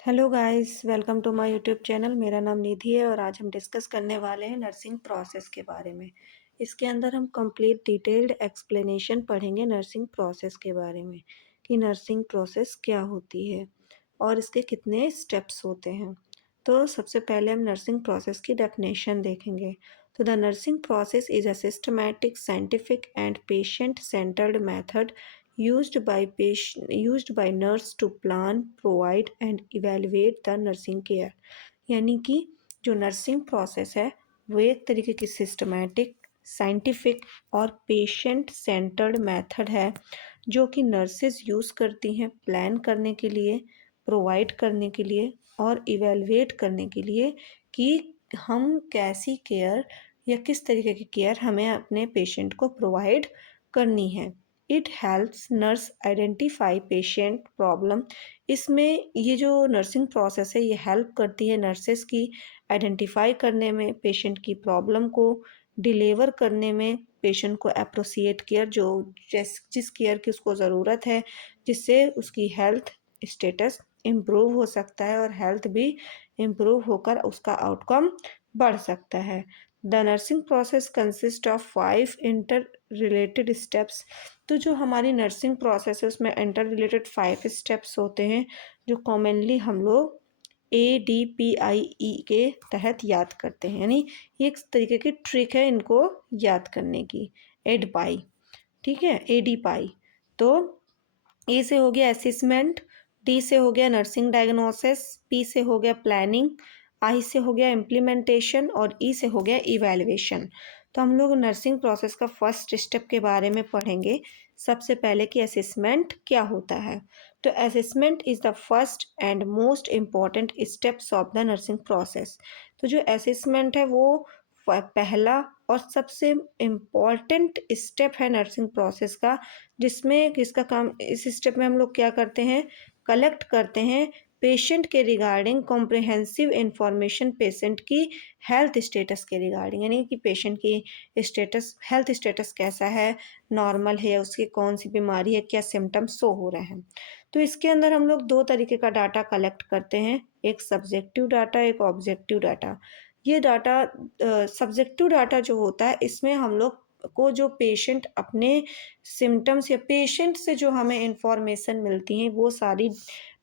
Hello guys, welcome to my YouTube channel. मेरा नाम निधि है और आज हम डिस्कस करने वाले हैं नर्सिंग प्रोसेस के बारे में। इसके अंदर हम कंप्लीट डिटेल्ड एक्सप्लेनेशन पढ़ेंगे नर्सिंग प्रोसेस के बारे में कि नर्सिंग प्रोसेस क्या होती है और इसके कितने स्टेप्स होते हैं। तो सबसे पहले हम नर्सिंग प्रोसेस की डेफिनेशन देखेंगे। तो the nursing process is a systematic, scientific and patient centred method used by nurse to plan, provide and evaluate the nursing care। यानी कि जो नर्सिंग प्रोसेस है वो एक तरीके की सिस्टमैटिक, साइंटिफिक और पेशेंट सेंटर्ड मेथड है जो कि नर्सेज यूज़ करती हैं प्लान करने के लिए, प्रोवाइड करने के लिए और इवेलुएट करने के लिए कि हम कैसी केयर या किस तरीके की केयर हमें अपने पेशेंट को प्रोवाइड करनी है। It helps nurse identify patient problem. इसमें ये जो नर्सिंग प्रोसेस है ये हेल्प करती है नर्सेस की आइडेंटिफाई करने में, पेशेंट की प्रॉब्लम को डिलीवर करने में, पेशेंट को अप्रोसिएट केयर जो जिस केयर की उसको ज़रूरत है जिससे उसकी हेल्थ स्टेटस इम्प्रूव हो सकता है और हेल्थ भी इम्प्रूव होकर उसका आउटकम बढ़ सकता है। The nursing process consist of 5 inter related steps. तो जो हमारी नर्सिंग प्रोसेस है उसमें इंटर रिलेटेड 5 स्टेप्स होते हैं जो कॉमनली हम लोग ADPIE के तहत याद करते हैं। यानी ये एक तरीके की ट्रिक है इनको याद करने की। एडपाई, ठीक है, ADPI। तो ए से हो गया असेसमेंट, डी से हो गया नर्सिंग डायग्नोसिस, पी से हो गया प्लानिंग, आई से हो गया इम्प्लीमेंटेशन और ई से हो गया इवैल्यूएशन। तो हम लोग नर्सिंग प्रोसेस का फर्स्ट स्टेप के बारे में पढ़ेंगे। सबसे पहले कि असेसमेंट क्या होता है। तो assessment is the first and most important steps of the nursing process. तो जो असेसमेंट है वो पहला और सबसे इम्पॉर्टेंट स्टेप है नर्सिंग प्रोसेस का, जिसमें किसका काम, इस स्टेप में हम लोग क्या करते हैं, कलेक्ट करते हैं पेशेंट के रिगार्डिंग कॉम्प्रिहेंसिव इंफॉर्मेशन, पेशेंट की हेल्थ स्टेटस के रिगार्डिंग। यानी कि पेशेंट की स्टेटस, हेल्थ स्टेटस कैसा है, नॉर्मल है या उसकी कौन सी बीमारी है, क्या सिम्टम्स शो हो रहे हैं। तो इसके अंदर हम लोग दो तरीके का डाटा कलेक्ट करते हैं, एक सब्जेक्टिव डाटा, एक ऑब्जेक्टिव डाटा। ये डाटा सब्जेक्टिव डाटा जो होता है इसमें हम लोग को जो पेशेंट अपने सिम्टम्स या पेशेंट से जो हमें इंफॉर्मेशन मिलती हैं वो सारी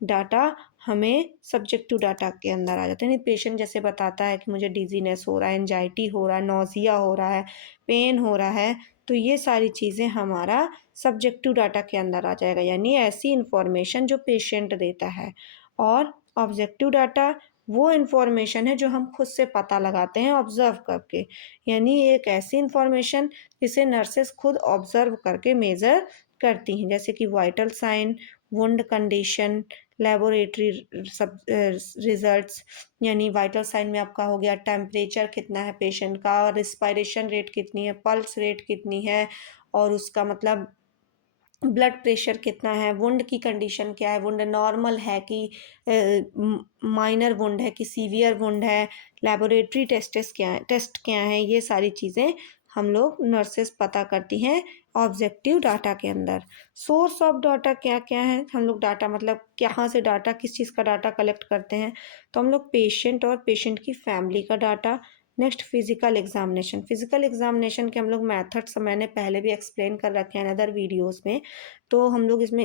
डाटा हमें सब्जेक्टिव डाटा के अंदर आ जाते हैं। पेशेंट जैसे बताता है कि मुझे डिजीनेस हो रहा है, एंजाइटी हो रहा है, नोज़िया हो रहा है, पेन हो रहा है, तो ये सारी चीज़ें हमारा सब्जेक्टिव डाटा के अंदर आ जाएगा, यानी ऐसी इंफॉर्मेशन जो पेशेंट देता है। और ऑब्जेक्टिव डाटा वो इन्फॉर्मेशन है जो हम खुद से पता लगाते हैं ऑब्ज़र्व करके, यानी एक ऐसी इन्फॉर्मेशन जिसे नर्सेस खुद ऑब्ज़र्व करके मेज़र करती हैं, जैसे कि vital sign, wound condition, laboratory सब रिजल्ट्स। यानी वाइटल साइन में आपका हो गया टेम्परेचर कितना है पेशेंट का, और रिस्पायरेशन रेट कितनी है, पल्स रेट कितनी है, और उसका मतलब ब्लड प्रेशर कितना है, वुंड की कंडीशन क्या है, वुंड नॉर्मल है कि माइनर वुंड है कि सीवियर वुंड है, लेबोरेटरी टेस्ट क्या है, ये सारी चीज़ें हम लोग नर्सेस पता करती हैं ऑब्जेक्टिव डाटा के अंदर। सोर्स ऑफ डाटा क्या क्या है, हम लोग डाटा मतलब कहाँ से डाटा, किस चीज़ का डाटा कलेक्ट करते हैं। तो हम लोग पेशेंट और पेशेंट की फैमिली का data. Next physical examination. Physical examination के हम लोग मेथड्स मैंने पहले भी एक्सप्लेन कर रखे हैं अदर वीडियोस में। तो हम लोग इसमें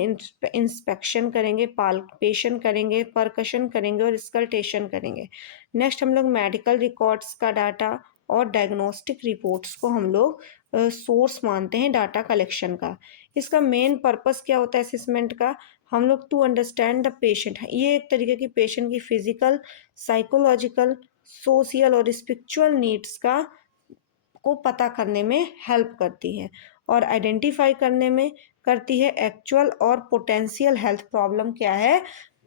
इंस्पेक्शन करेंगे, पाल्पेशन करेंगे, परकशन करेंगे और स्कल्टेशन करेंगे। नेक्स्ट हम लोग मेडिकल रिकॉर्ड्स का डाटा और डायग्नोस्टिक रिपोर्ट्स को हम लोग सोर्स मानते हैं डाटा कलेक्शन का। इसका मेन पर्पस क्या होता है असेसमेंट का, हम लोग टू अंडरस्टैंड द पेशेंट, ये एक तरीके की पेशेंट की फिजिकल, साइकोलॉजिकल, सोशल और स्पिरिचुअल नीड्स का को पता करने में हेल्प करती है और आइडेंटिफाई करने में करती है एक्चुअल और पोटेंशियल हेल्थ प्रॉब्लम क्या है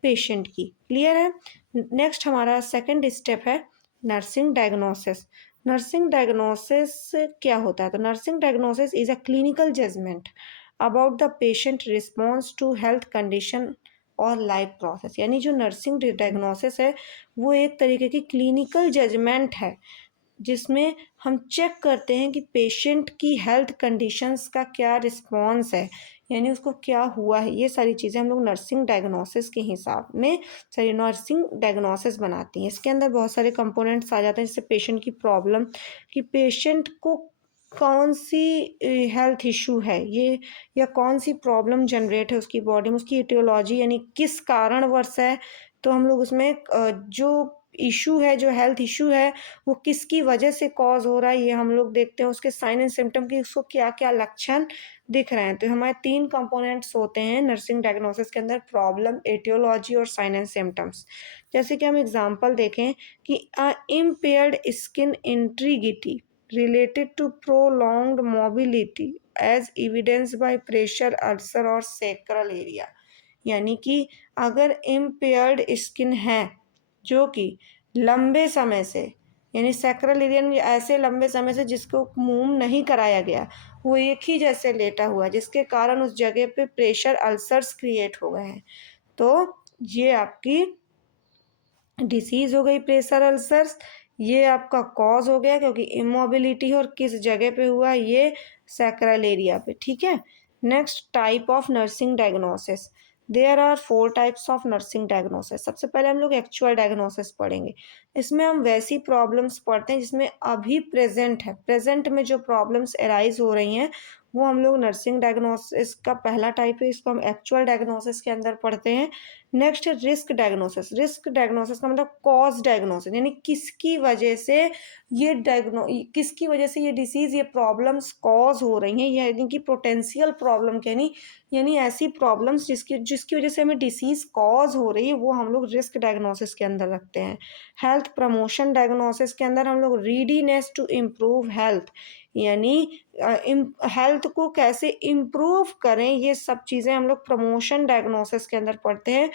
पेशेंट की। क्लियर है। नेक्स्ट हमारा सेकंड स्टेप है नर्सिंग डायग्नोसिस। नर्सिंग डायग्नोसिस क्या होता है, तो nursing diagnosis is a clinical judgement about the patient response to health condition और लाइफ प्रोसेस। यानी जो नर्सिंग डायग्नोसिस है वो एक तरीके की क्लिनिकल जजमेंट है जिसमें हम चेक करते हैं कि पेशेंट की हेल्थ कंडीशंस का क्या रिस्पॉन्स है, यानी उसको क्या हुआ है। ये सारी चीज़ें हम लोग नर्सिंग डायग्नोसिस के हिसाब में सॉरी नर्सिंग डायग्नोसिस बनाती हैं। इसके अंदर बहुत सारे कंपोनेंट्स आ जाते हैं, जैसे पेशेंट की प्रॉब्लम, कि पेशेंट को कौन सी हेल्थ इशू है ये, या कौन सी प्रॉब्लम जनरेट है उसकी बॉडी में, उसकी इटियोलॉजी यानी किस कारणवश है। तो हम लोग उसमें जो इशू है, जो हेल्थ इशू है, वो किसकी वजह से कॉज हो रहा है, ये हम लोग देखते हैं। उसके साइन एंड सिम्टम की उसको क्या क्या लक्षण दिख रहे हैं। तो हमारे 3 कंपोनेंट्स होते हैं नर्सिंग डायग्नोसिस के अंदर, प्रॉब्लम, एटियोलॉजी और साइन एंड सिम्टम्स। जैसे कि हम एग्जांपल देखें कि impaired skin integrity related to prolonged mobility as evidenced by pressure ulcer और sacral area, यानी कि अगर इम्पेयर्ड स्किन है जो कि लंबे समय से, यानी सैक्रल एरिया में ऐसे लंबे समय से जिसको मूव नहीं कराया गया, वो एक ही जैसे लेटा हुआ, जिसके कारण उस जगह पे प्रेशर अल्सर्स क्रिएट हो गए हैं, तो ये आपकी डिसीज हो गई प्रेशर अल्सर्स। ये आपका कॉज हो गया क्योंकि इमोबिलिटी और किस जगह पे हुआ, ये सैक्रल एरिया पे। ठीक है। Next type of nursing diagnosis, there are 4 types of nursing diagnosis. सबसे पहले हम लोग एक्चुअल डायग्नोसिस पढ़ेंगे। इसमें हम वैसी प्रॉब्लम्स पढ़ते हैं जिसमें अभी प्रेजेंट है, प्रेजेंट में जो प्रॉब्लम्स एराइज हो रही हैं, वो हम लोग नर्सिंग डायग्नोसिस का पहला टाइप है, इसको हम एक्चुअल डायग्नोसिस के अंदर पढ़ते हैं। नेक्स्ट है रिस्क डायग्नोसिस। रिस्क डायग्नोसिस का मतलब कॉज डायग्नोसिस, यानी किसकी वजह से ये किसकी वजह से ये डिसीज, ये प्रॉब्लम्स कॉज हो रही हैं, यानी कि पोटेंशियल प्रॉब्लम, यानी ऐसी प्रॉब्लम्स जिसकी जिसकी वजह से हमें डिसीज कॉज हो रही है, वो हम लोग रिस्क डायग्नोसिस के अंदर रखते हैं। हेल्थ प्रमोशन डायग्नोसिस के अंदर हम लोग रीडीनेस टू इम्प्रूव हेल्थ, यानी हेल्थ को कैसे इम्प्रूव करें, ये सब चीज़ें हम लोग प्रमोशन डायग्नोसिस के अंदर पढ़ते हैं।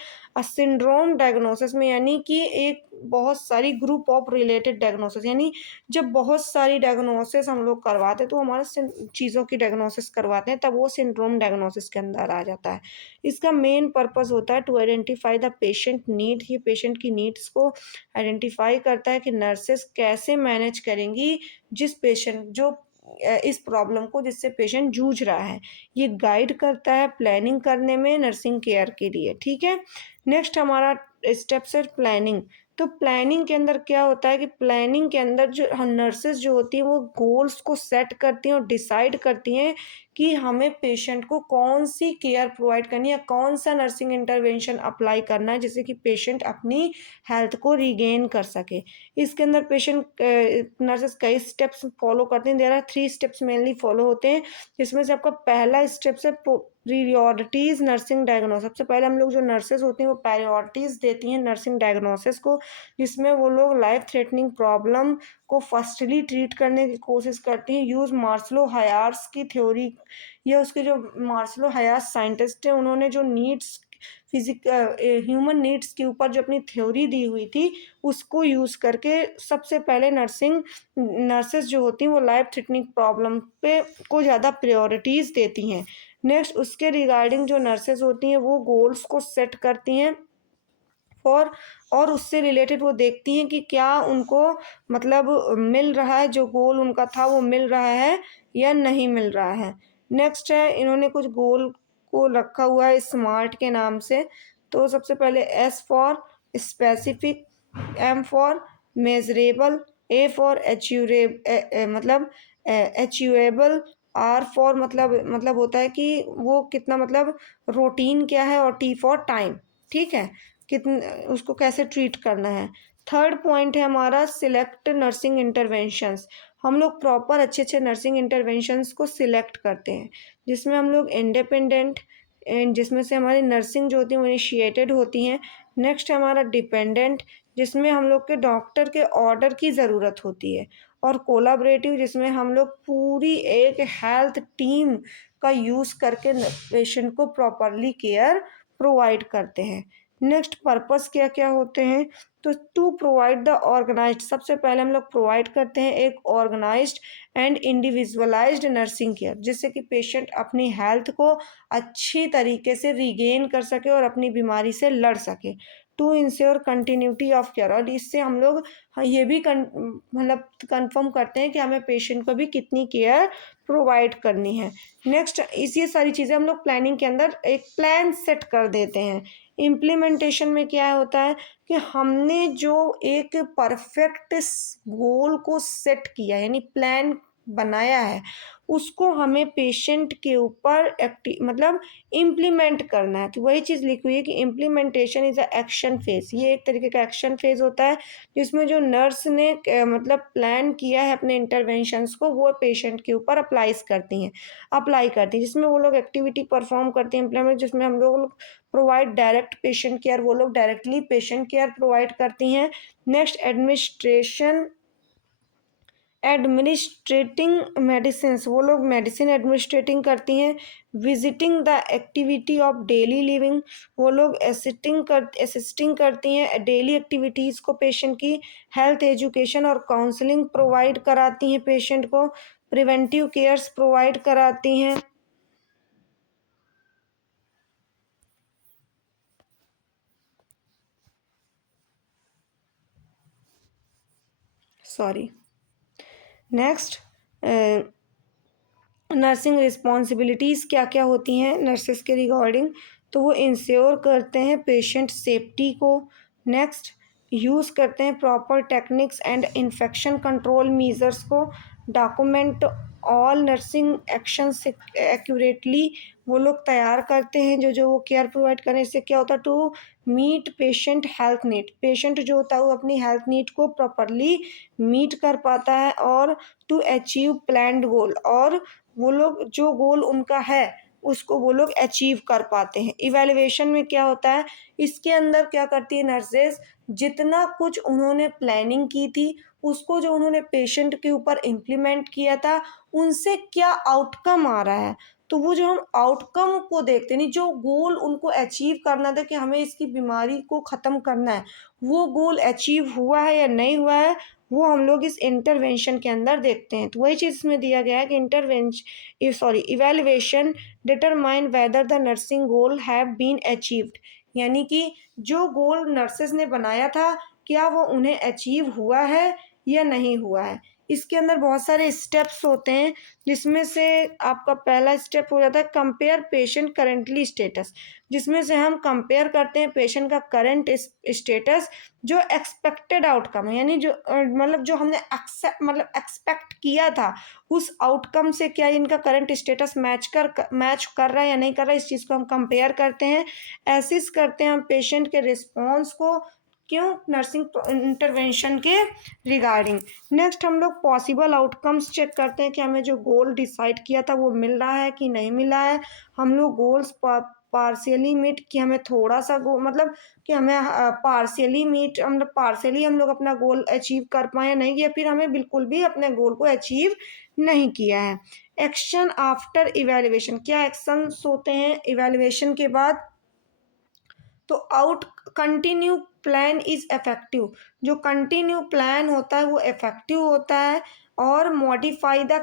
सिंड्रोम डायग्नोसिस में, यानी कि एक बहुत सारी ग्रुप ऑफ रिलेटेड डायग्नोसिस, यानी जब बहुत सारी डायग्नोसिस हम लोग करवाते हैं तो हमारा चीज़ों की डायग्नोसिस करवाते हैं, तब वो सिंड्रोम डायग्नोसिस के अंदर आ जाता है। इसका मेन पर्पस होता है to identify the patient need, ये पेशेंट की नीड्स को आइडेंटिफाई करता है कि नर्सेस कैसे मैनेज करेंगी जिस पेशेंट जो इस प्रॉब्लम को जिससे पेशेंट जूझ रहा है। ये गाइड करता है प्लानिंग करने में नर्सिंग केयर के लिए। ठीक है। नेक्स्ट हमारा स्टेप्स है प्लानिंग। तो प्लानिंग के अंदर क्या होता है कि प्लानिंग के अंदर जो नर्सेज जो होती हैं वो गोल्स को सेट करती हैं और डिसाइड करती हैं कि हमें पेशेंट को कौन सी केयर प्रोवाइड करनी है, कौन सा नर्सिंग इंटरवेंशन अप्लाई करना है जिससे कि पेशेंट अपनी हेल्थ को रिगेन कर सके। इसके अंदर पेशेंट नर्सेस कई स्टेप्स फॉलो करते हैं। There are 3 steps mainly follow होते हैं, जिसमें से आपका पहला स्टेप्स है प्रियोरिटीज़ नर्सिंग डायग्नोसिस। सबसे पहले हम लोग जो नर्सेज होती हैं वो प्रायोरिटीज़ देती हैं नर्सिंग डायग्नोसिस को, जिसमें वो लोग लाइफ थ्रेटनिंग प्रॉब्लम को फर्स्टली ट्रीट करने की कोशिश करती हैं। यूज़ मार्सलो हायर्स की थ्योरी, या उसके जो मार्सलो हायर्स साइंटिस्ट हैं, उन्होंने जो नीड्स ह्यूमन नीड्स के ऊपर जो अपनी थ्योरी दी हुई थी, उसको यूज़ करके सबसे पहले नर्सेस जो होती हैं वो लाइफ थ्रेटनिंग प्रॉब्लम पे को ज़्यादा प्रायोरिटीज़ देती हैं। नेक्स्ट उसके रिगार्डिंग जो नर्सेज होती हैं वो गोल्स को सेट करती हैं फॉर, और उससे रिलेटेड वो देखती हैं कि क्या उनको मतलब मिल रहा है, जो गोल उनका था वो मिल रहा है या नहीं मिल रहा है। नेक्स्ट है, इन्होंने कुछ गोल को रखा हुआ है स्मार्ट के नाम से। तो सबसे पहले S for specific, M for measurable, A for मतलब अचीवेबल, आर फॉर मतलब होता है कि वो कितना मतलब रूटीन क्या है, और टी फॉर टाइम। ठीक है, कितन उसको कैसे ट्रीट करना है। थर्ड पॉइंट है हमारा सिलेक्ट नर्सिंग इंटरवेंशंस। हम लोग प्रॉपर अच्छे अच्छे नर्सिंग इंटरवेंशंस को सिलेक्ट करते हैं, जिसमें हम लोग इंडिपेंडेंट, जिसमें से हमारी नर्सिंग जो होती है वो इनिशिएटेड होती हैं। नेक्स्ट है हमारा डिपेंडेंट, जिसमें हम लोग के डॉक्टर के ऑर्डर की ज़रूरत होती है। और कोलाबरेटिव, जिसमें हम लोग पूरी एक हेल्थ टीम का यूज़ करके पेशेंट को प्रॉपरली केयर प्रोवाइड करते हैं। नेक्स्ट पर्पस क्या क्या होते हैं, तो टू प्रोवाइड द ऑर्गेनाइज्ड, सबसे पहले हम लोग प्रोवाइड करते हैं एक organised and individualised nursing care, जिससे कि पेशेंट अपनी हेल्थ को अच्छी तरीके से रिगेन कर सके और अपनी बीमारी से लड़ सके। To ensure continuity of care, और इससे हम लोग ये भी मतलब कंफर्म करते हैं कि हमें पेशेंट को भी कितनी केयर प्रोवाइड करनी है। नेक्स्ट, इसी सारी चीज़ें हम लोग प्लानिंग के अंदर एक प्लान सेट कर देते हैं। इम्प्लीमेंटेशन में क्या होता है कि हमने जो एक परफेक्ट गोल को सेट किया, यानी प्लान बनाया है, उसको हमें पेशेंट के ऊपर मतलब इम्प्लीमेंट करना है। तो वही चीज़ लिखी हुई है कि implementation is a action phase. ये एक तरीके का एक्शन फेज होता है जिसमें जो नर्स ने मतलब प्लान किया है अपने इंटरवेंशंस को, वो पेशेंट के ऊपर अप्लाई करती हैं, जिसमें वो लोग एक्टिविटी परफॉर्म करते हैं इम्प्लीमेंट, जिसमें हम लोग प्रोवाइड डायरेक्ट पेशेंट केयर, वो लोग डायरेक्टली पेशेंट केयर प्रोवाइड करती हैं। नेक्स्ट, एडमिनिस्ट्रेटिंग मेडिसिन, वो लोग मेडिसिन एडमिनिस्ट्रेटिंग करती हैं। Visiting the activity of daily living, वो लोग असिस्टिंग करती हैं डेली एक्टिविटीज़ को पेशेंट की। हेल्थ एजुकेशन और काउंसलिंग प्रोवाइड कराती हैं पेशेंट को। प्रिवेंटिव केयर्स प्रोवाइड कराती हैं। सॉरी। नेक्स्ट, नर्सिंग रिस्पॉन्सिबिलिटीज़ क्या क्या होती हैं नर्सेस के रिगार्डिंग, तो वो इंश्योर करते हैं पेशेंट सेफ्टी को। नेक्स्ट, यूज़ करते हैं proper techniques and infection control measures को। Document all nursing actions accurately, वो लोग तैयार करते हैं जो जो वो केयर प्रोवाइड करें। इससे क्या होता है, to meet patient health need, patient जो होता है वो अपनी हेल्थ नीड को प्रॉपरली मीट कर पाता है। और टू अचीव प्लान्ड गोल, और वो लोग जो गोल उनका है उसको वो लोग अचीव कर पाते हैं। इवैल्यूएशन में क्या होता है, इसके अंदर क्या करती है नर्सेज, जितना कुछ उन्होंने प्लानिंग की थी उसको जो उन्होंने पेशेंट के ऊपर इम्प्लीमेंट किया था, उनसे क्या आउटकम आ रहा है, तो वो जो हम आउटकम को देखते नहीं, जो गोल उनको अचीव करना था कि हमें इसकी बीमारी को ख़त्म करना है, वो गोल अचीव हुआ है या नहीं हुआ है, वो हम लोग इस इंटरवेंशन के अंदर देखते हैं। तो वही चीज़ इसमें दिया गया है कि evaluation determine whether the nursing goal have been achieved, यानी कि जो गोल नर्सेज ने बनाया था क्या वो उन्हें अचीव हुआ है या नहीं हुआ है। इसके अंदर बहुत सारे स्टेप्स होते हैं, जिसमें से आपका पहला स्टेप हो जाता है कंपेयर पेशेंट करेंटली स्टेटस, जिसमें से हम कंपेयर करते हैं पेशेंट का करंट स्टेटस जो एक्सपेक्टेड आउटकम है, यानी जो मतलब जो हमने एक्सपेक्ट किया था उस आउटकम से क्या इनका करंट स्टेटस मैच कर रहा है या नहीं कर रहा है, इस चीज़ को हम कंपेयर करते हैं। एसिस करते हैं हम पेशेंट के रिस्पॉन्स को, क्यों, नर्सिंग इंटरवेंशन के रिगार्डिंग। नेक्स्ट, हम लोग पॉसिबल आउटकम्स चेक करते हैं कि हमें जो गोल डिसाइड किया था वो मिल रहा है कि नहीं मिला है। हम लोग गोल्स पार्शियली मीट, कि हमें थोड़ा सा मतलब कि हमें पार्शियली हम लोग अपना गोल अचीव कर पाए या नहीं, या फिर हमें बिल्कुल भी अपने गोल को अचीव नहीं किया है। एक्शन आफ्टर इवैल्यूएशन, क्या एक्शंस होते हैं इवैल्यूएशन के बाद, तो कंटिन्यू प्लान इज इफेक्टिव, जो कंटिन्यू प्लान होता है वो इफेक्टिव होता है। और modify the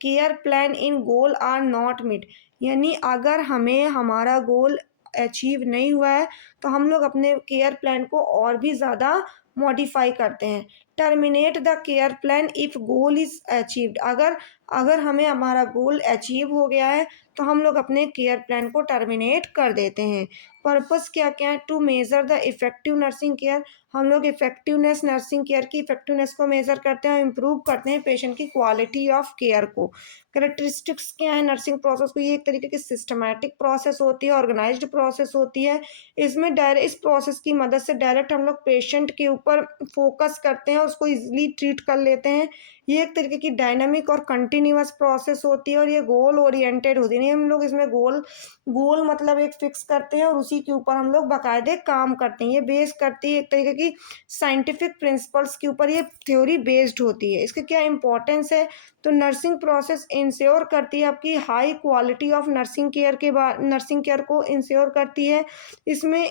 care plan in goal are not meet, यानी अगर हमें हमारा गोल अचीव नहीं हुआ है तो हम लोग अपने केयर प्लान को और भी ज़्यादा मॉडिफाई करते हैं। Terminate the care plan if goal is achieved, अगर अगर हमें हमारा गोल अचीव हो गया है तो हम लोग अपने केयर प्लान को टर्मिनेट कर देते हैं। पर्पस क्या क्या है, to measure the effective nursing care, हम लोग इफ़ेक्टिवनेस नर्सिंग केयर की इफ़ेक्टिवनेस को मेज़र करते हैं और इम्प्रूव करते हैं पेशेंट की क्वालिटी ऑफ केयर को। करेक्टरिस्टिक्स क्या है नर्सिंग प्रोसेस को, ये एक तरीके की सिस्टमैटिक प्रोसेस होती है, ऑर्गेनाइज्ड प्रोसेस होती है। इसमें डायरेक्ट इस प्रोसेस की मदद से डायरेक्ट हम लोग पेशेंट के ऊपर फोकस करते हैं, उसको ईजिली ट्रीट कर लेते हैं। ये एक तरीके की डायनामिक और कंटिन्यूअस प्रोसेस होती है और ये गोल ओरिएंटेड होती है। हम लोग इसमें गोल गोल मतलब एक फिक्स करते हैं और उसी के ऊपर हम लोग बाकायदे काम करते हैं। ये बेस करती है एक तरीके की साइंटिफिक प्रिंसिपल्स के ऊपर, ये थ्योरी बेस्ड होती है। इसके क्या इंपॉर्टेंस है, तो नर्सिंग प्रोसेस इंश्योर करती है आपकी high quality of nursing care के बाद, नर्सिंग केयर को इंश्योर करती है। इसमें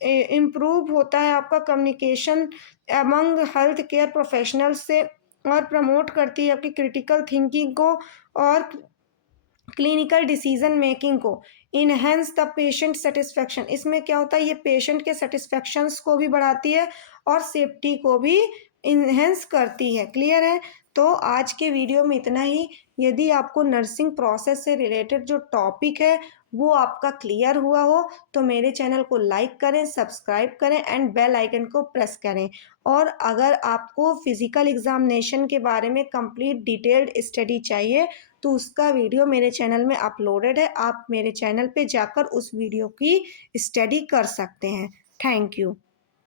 इम्प्रूव होता है आपका communication among health care professionals से, और प्रमोट करती है आपकी क्रिटिकल थिंकिंग को और क्लिनिकल डिसीजन मेकिंग को। इनहेंस द पेशेंट सेटिस्फेक्शन, इसमें क्या होता है, ये पेशेंट के सेटिस्फेक्शंस को भी बढ़ाती है और सेफ्टी को भी इनहेंस करती है। क्लियर है? तो आज के वीडियो में इतना ही। यदि आपको नर्सिंग प्रोसेस से रिलेटेड जो टॉपिक है वो आपका क्लियर हुआ हो तो मेरे चैनल को लाइक करें, सब्सक्राइब करें एंड बेल आइकन को प्रेस करें। और अगर आपको फिजिकल एग्जामिनेशन के बारे में कंप्लीट डिटेल्ड स्टडी चाहिए तो उसका वीडियो मेरे चैनल में अपलोडेड है, आप मेरे चैनल पे जाकर उस वीडियो की स्टडी कर सकते हैं। Thank you.